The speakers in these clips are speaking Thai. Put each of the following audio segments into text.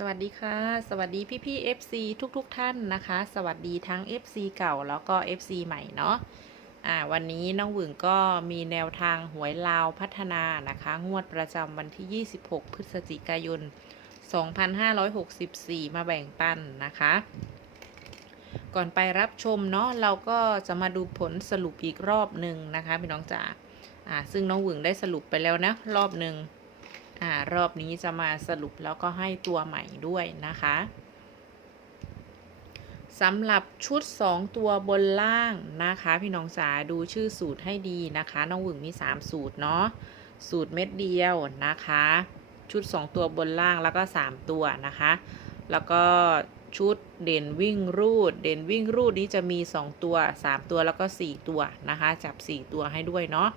สวัสดีค่ะ สวัสดีพี่พี่ FC ทุกๆทท่านนะคะ สวัสดีทั้ง FC เก่าแล้วก็ FC ใหม่เนาะอ่าวันนี้น้องหวึงก็มีแนวทางหวยลาวพัฒนานะคะ งวดประจำวันที่ 26 พฤศจิกายน 2564 มาแบ่งปันนะคะ ก่อนไปรับชมเนาะเราก็จะมาดูผลสรุปอีกรอบหนึ่งนะคะพี่น้องจ๋าอ่าซึ่งน้องหวึงได้สรุปไปแล้วนะรอบหนึ่ง อ่ารอบนี้จะมาสรุปแล้วก็ให้ตัวใหม่ด้วยนะคะสำหรับชุด 2 ตัวบนล่างนะคะ พี่น้องจ๋าดูชื่อสูตรให้ดีนะคะ น้องหวึงมี 3 สูตรเนาะสูตรเม็ดเดียวนะคะ ชุด 2 ตัวบนล่างแล้วก็ 3 ตัวนะคะ แล้วก็ชุดเด่นวิ่งรูด เด่นวิ่งรูดนี้จะมี 2 ตัว 3 ตัวแล้วก็ 4 ตัวนะคะ จับ 4 ตัวให้ด้วยเนาะ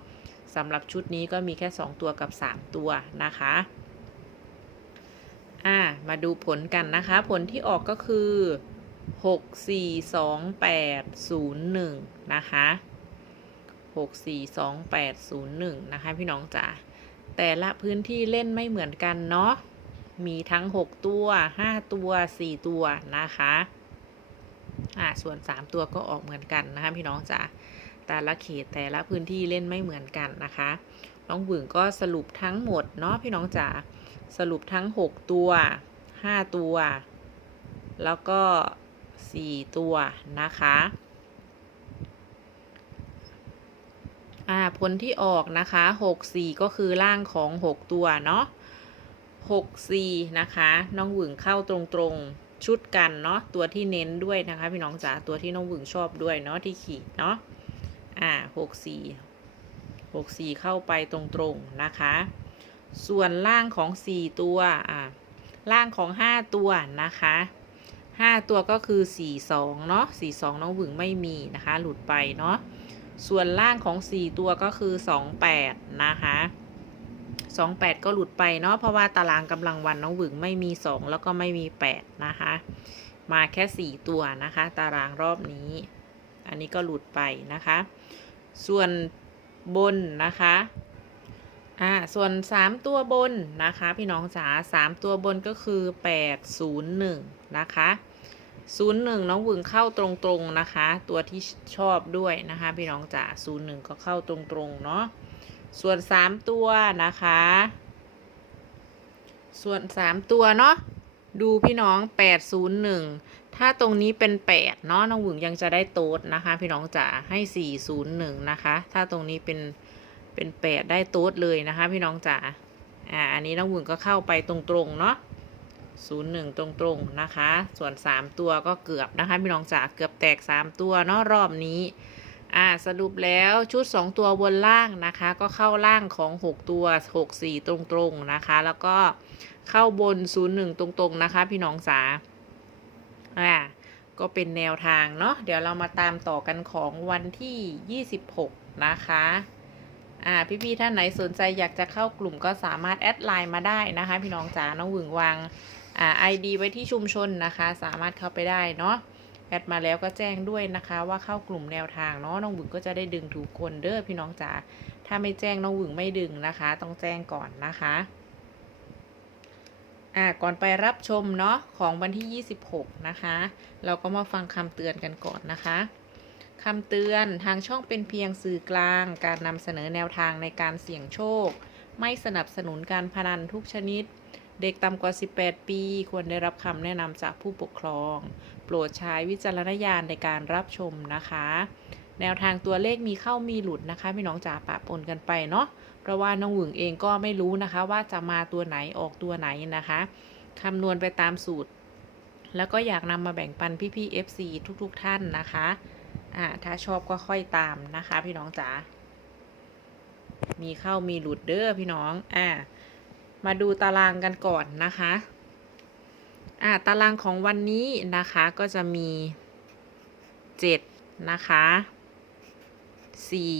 สำหรับชุดนี้ก็มีแค่ 2 ตัวกับ 3 ตัวนะคะอ่ามาดูผลกันนะคะ ผลที่ออกก็คือ 6 4 2 8 0 1 นะคะ 6 4 2 8 0 1 นะคะพี่น้องจ๋าแต่ละพื้นที่เล่นไม่เหมือนกันเนาะ มีทั้ง 6 ตัว 5 ตัว 4 ตัวนะคะ อ่า ส่วน 3 ตัวก็ออกเหมือนกันนะคะพี่น้องจ๋า แต่ละเขตแต่ละพื้นที่เล่นไม่เหมือนกันนะคะ น้องหวึงก็สรุปทั้งหมดเนาะพี่น้องจ๋าสรุปทั้ง 6 ตัว 5 ตัว แล้วก็ 4 ตัวนะคะอ่าผลที่ออกนะคะ6 4 ก็คือล่างของ 6 ตัวเนาะ6 4 นะคะ น้องหวึงเข้าตรงๆชุดกันเนาะตัวที่เน้นด้วยนะคะ พี่น้องจ๋าตัวที่น้องหวึงชอบด้วยเนาะที่ขีดเนาะ อ่าหกสี่หกสี่เข้าไปตรงๆนะคะ ส่วนล่างของสี่ตัวอ่าล่างของห้าตัวนะคะห้าตัวก็คือสี่สองเนาะสี่สองน้องหวึงไม่มีนะคะ หลุดไปเนาะส่วนล่างของสี่ตัวก็คือสองแปดนะคะสองแปดก็หลุดไปเนาะเพราะว่าตารางกำลังวันน้องหวึงไม่มีสองแล้วก็ไม่มีแปดนะคะมาแค่สี่ตัวนะคะ ตารางรอบนี้ อันนี้ก็หลุดไปนะคะ ส่วนบนนะคะอ่าส่วน 3 ตัวบนนะคะ พี่น้องจ๋า3ตัวบนก็คือ 801 นะคะ 01 น้องวึงเข้าตรงๆนะคะ ตัวที่ชอบด้วยนะคะ พี่น้องจ๋า01 ก็เข้าตรงๆเนาะส่วน 3 ตัวนะคะ ส่วน 3 ตัวเนาะ ดูพี่น้อง 801 ถ้าตรงนี้เป็น 8 เนาะน้องหวึงยังจะได้โต๊ดนะคะ พี่น้องจ๋าให้ 401 นะคะ ถ้าตรงนี้เป็นเป็น 8 ได้โต๊ดเลยนะคะ พี่น้องจ๋าอ่าอันนี้น้องหวึงก็เข้าไปตรงๆเนาะ01 ตรงๆนะคะ ส่วน 3 ตัวก็เกือบนะคะ พี่น้องจ๋าเกือบแตก 3 ตัวเนาะรอบนี้อ่าสรุปแล้วชุด 2 ตัวบนล่างนะคะ ก็เข้าล่างของ 6 ตัว 6 4 ตรงๆนะคะ แล้วก็ เข้าบน 01 ตรงๆ นะคะ พี่น้องจ๋าอ่าก็เป็นแนวทางเนาะเดี๋ยวเรามาตามต่อกันของวันที่ 26 นะคะอ่าพี่ๆท่านไหนสนใจอยากจะเข้ากลุ่มก็สามารถแอดไลน์มาได้นะคะ พี่น้องจ๋าน้องหวึงวางอ่า ID ไว้ที่ชุมชนนะคะ สามารถเข้าไปได้เนาะแอดมาแล้วก็แจ้งด้วยนะคะว่าเข้ากลุ่มแนวทางเนาะน้องหวึงก็จะได้ดึงถูกคนเด้อพี่น้องจ๋าถ้าไม่แจ้งน้องหวึงไม่ดึงนะคะ ต้องแจ้งก่อนนะคะ อ่าก่อนไปรับชมเนาะของวันที่ 26 นะคะ เราก็มาฟังคำเตือนกันก่อนนะคะคำเตือนทางช่องเป็นเพียงสื่อกลาง การนำเสนอแนวทางในการเสี่ยงโชค ไม่สนับสนุนการพนันทุกชนิด เด็กต่ำกว่า 18 ปี ควรได้รับคำแนะนำจากผู้ปกครอง โปรดใช้วิจารณญาณในการรับชมนะคะ แนวทางตัวเลขมีเข้ามีหลุดนะคะพี่น้องจ๋าปะปนกันไปเนาะเพราะว่าน้องหวึงเองก็ไม่รู้นะคะ ว่าจะมาตัวไหนออกตัวไหนนะคะคำนวณไปตามสูตร แล้วก็อยากนำมาแบ่งปันพี่ๆ FC ทุกๆท่านนะคะอ่าถ้าชอบก็ค่อยตามนะคะ พี่น้องจ๋ามีเข้ามีหลุดเด้อพี่น้องอ่ามาดูตารางกันก่อนนะคะอ่าตารางของวันนี้นะคะก็จะมีเจ็ดนะคะ สี่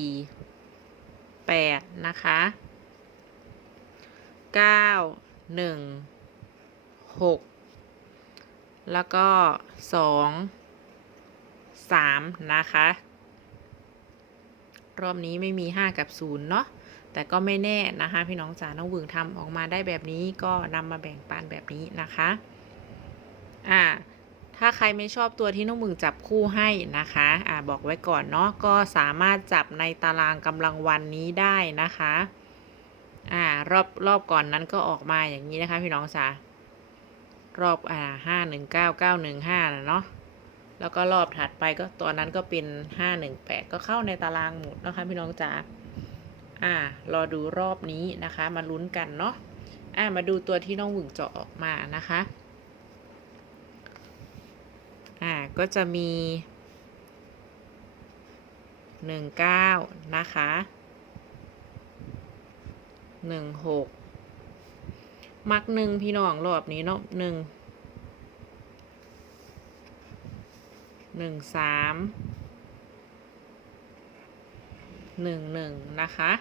แปดนะคะเก้าหนึ่งหกแล้วก็สองสามนะคะ รอบนี้ไม่มีห้ากับศูนย์เนาะแต่ก็ไม่แน่นะคะ พี่น้องจ๋าน้องวึงทำออกมาได้แบบนี้ก็นำมาแบ่งปันแบบนี้นะคะ อ่า ถ้าใครไม่ชอบตัวที่น้องมึงจับคู่ให้นะคะอ่าบอกไว้ก่อนเนาะก็สามารถจับในตารางกำลังวันนี้ได้นะคะอ่ารอบรอบก่อนนั้นก็ออกมาอย่างนี้นะคะ พี่น้องจ๋ารอบอ่าห้าหนึ่งเก้าเก้าหนึ่งห้าเนาะแล้วก็รอบถัดไปก็ตัวนั้นก็เป็นห้าหนึ่งแปดก็เข้าในตารางหมดนะคะ พี่น้องจ๋าอ่ารอดูรอบนี้นะคะ มาลุ้นกันเนาะอ่ามาดูตัวที่น้องหวึงเจาะออกมานะคะ อ่าก็จะมีหนึ่งเก้านะคะหนึ่งหกมักหนึ่งพี่น้องรอบนี้เนาะหนึ่งหนึ่งสามหนึ่งหนึ่งนะคะ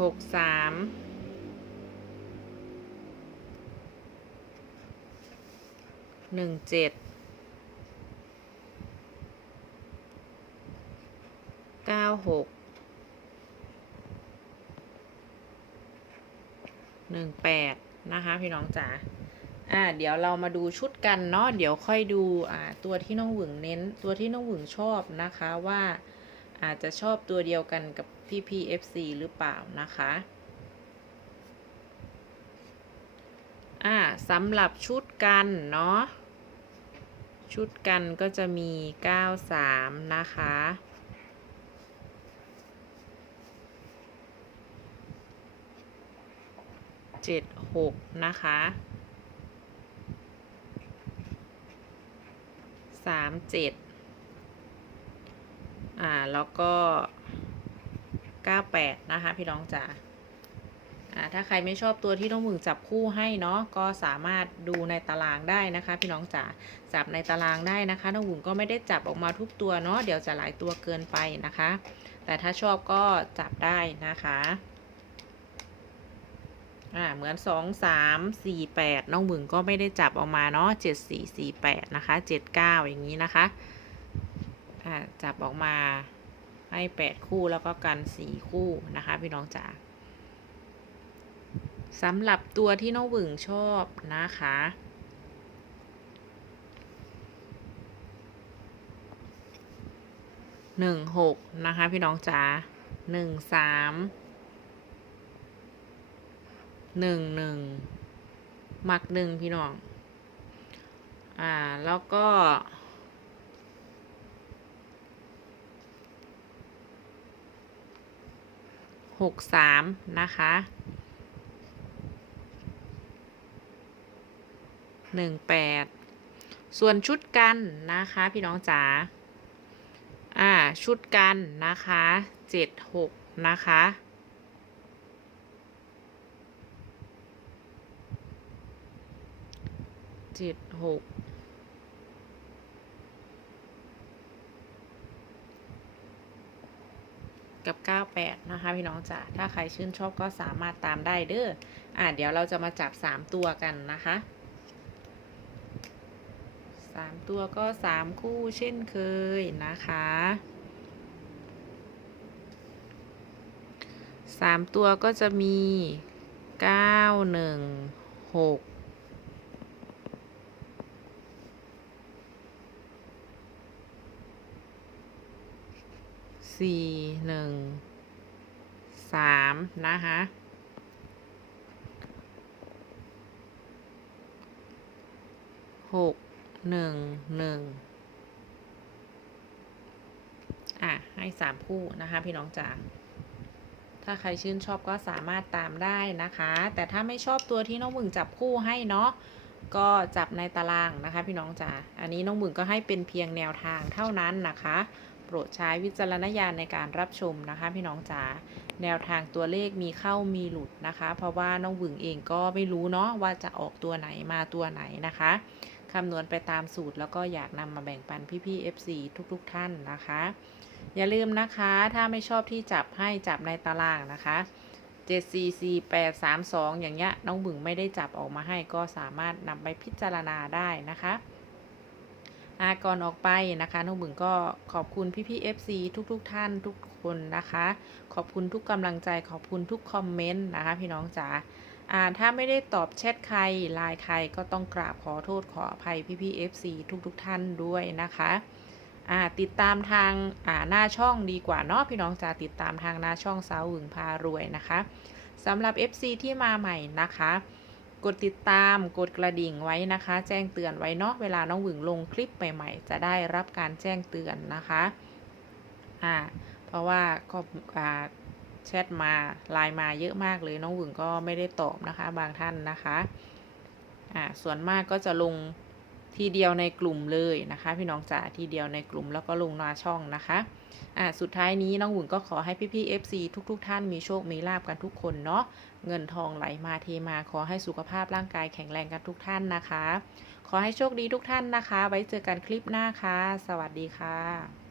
หกสาม หนึ่งเจ็ดเก้าหกหนึ่งแปดนะคะ พี่น้องจ๋าอ่า เดี๋ยวเรามาดูชุดกันเนาะเดี๋ยวค่อยดูอ่าตัวที่น้องหวึงเน้น ตัวที่น้องหวึงชอบนะคะว่าอาจจะชอบตัวเดียวกันกับพี่พี FC หรือเปล่านะคะอ่าสำหรับชุดกันเนาะ ชุดกันก็จะมี 93 นะคะ เจ็ดหกนะคะสามเจ็ดอ่า แล้วก็เก้าแปดนะคะ พี่น้องจ๋าอ่า ถ้าใครไม่ชอบตัวที่น้องหมึงจับคู่ให้เนาะก็สามารถดูในตารางได้นะคะ พี่น้องจ๋าจับในตารางได้นะคะน้องหมึงก็ไม่ได้จับออกมาทุกตัวเนาะเดี๋ยวจะหลายตัวเกินไปนะคะ แต่ถ้าชอบก็จับได้นะคะอ่าเหมือนสองสามสี่แปดน้องหมึงก็ไม่ได้จับออกมาเนาะเจ็ดสี่สี่แปดนะคะเจ็ดเก้าอย่างนี้นะคะอ่าจับออกมาให้แปดคู่แล้วก็กันสี่คู่นะคะ พี่น้องจ๋า สำหรับตัวที่น้องหวึงชอบนะคะ หนึ่งหกนะคะพี่น้องจ๋าหนึ่งสามหนึ่งหนึ่งมักหนึ่งพี่น้อง อ่า แล้วก็หกสามนะคะ หนึ่งแปดส่วนชุดกันนะคะ พี่น้องจ๋าอ่าชุดกันนะคะเจ็ดหกนะคะเจ็ดหกกับ 98 นะคะ พี่น้องจ๋า ถ้าใครชื่นชอบก็สามารถตามได้เด้อ อ่าเดี๋ยวเราจะมาจับ 3 ตัวกันนะคะ 3ตัวก็3คู่เช่นเคยนะคะ3ตัวก็จะมี9 1 6สี่หนึ่งสามนะคะหก หนึ่งหนึ่งอะ ให้สามคู่นะคะพี่น้องจ๋าถ้าใครชื่นชอบก็สามารถตามได้นะคะ แต่ถ้าไม่ชอบตัวที่น้องมึงจับคู่ให้เนาะก็จับในตารางนะคะ พี่น้องจ๋าอันนี้น้องมึงก็ให้เป็นเพียงแนวทางเท่านั้นนะคะโปรดใช้วิจารณญาณในการรับชมนะคะ พี่น้องจ๋าแนวทางตัวเลขมีเข้ามีหลุดนะคะ เพราะว่าน้องหวึงเองก็ไม่รู้เนาะว่าจะออกตัวไหนมาตัวไหนนะคะ คำนวณไปตามสูตร แล้วก็อยากนำมาแบ่งปันพี่ๆ FC ทุกๆท่านนะคะ อย่าลืมนะคะ ถ้าไม่ชอบที่จับให้จับในตารางนะคะ 7 4 4 8 3 2 อย่างเงี้ยน้องบึงไม่ได้จับออกมาให้ก็สามารถนำไปพิจารณาได้นะคะอาก่อนออกไปนะคะน้องบึงก็ขอบคุณพี่ๆ FC ทุกๆทท่านทุกคนนะคะ ขอบคุณทุกกำลังใจขอบคุณทุกคอมเมนต์นะคะ พี่น้องจ๋า ถ้าไม่ได้ตอบแชทใครไลน์ใครก็ต้องกราบขอโทษขออภัยพี่ๆ FC ทุกๆทท่านด้วยนะคะติดตามทางาหน้าช่องดีกว่าเนาะพี่น้องจะติดตามทางหน้าช่องสาวหึงพารวยนะคะสำหรับ FC ที่มาใหม่นะคะ กดติดตามกดกระดิ่งไว้นะคะ แจ้งเตือนไว้เนาะเวลาน้องหวึงลงคลิปใหม่ๆ จะได้รับการแจ้งเตือนนะคะอ่าเพราะว่าก็อ่า แชทมาไลน์มาเยอะมากเลยน้องหวึงก็ไม่ได้ตอบนะคะ บางท่านนะคะอ่าส่วนมากก็จะลงทีเดียวในกลุ่มเลยนะคะ พี่น้องจ๋าทีเดียวในกลุ่มแล้วก็ลงหน้าช่องนะคะอ่าสุดท้ายนี้น้องหวึงก็ขอให้พี่ๆ FC ทุกๆท่านมีโชค มีลาบกันทุกคนเนาะเงินทองไหลมาเทมาขอให้สุขภาพร่างกายแข็งแรงกันทุกท่านนะคะ ขอให้โชคดีทุกท่านนะคะ ไว้เจอกันคลิปหน้าค่ะ สวัสดีค่ะ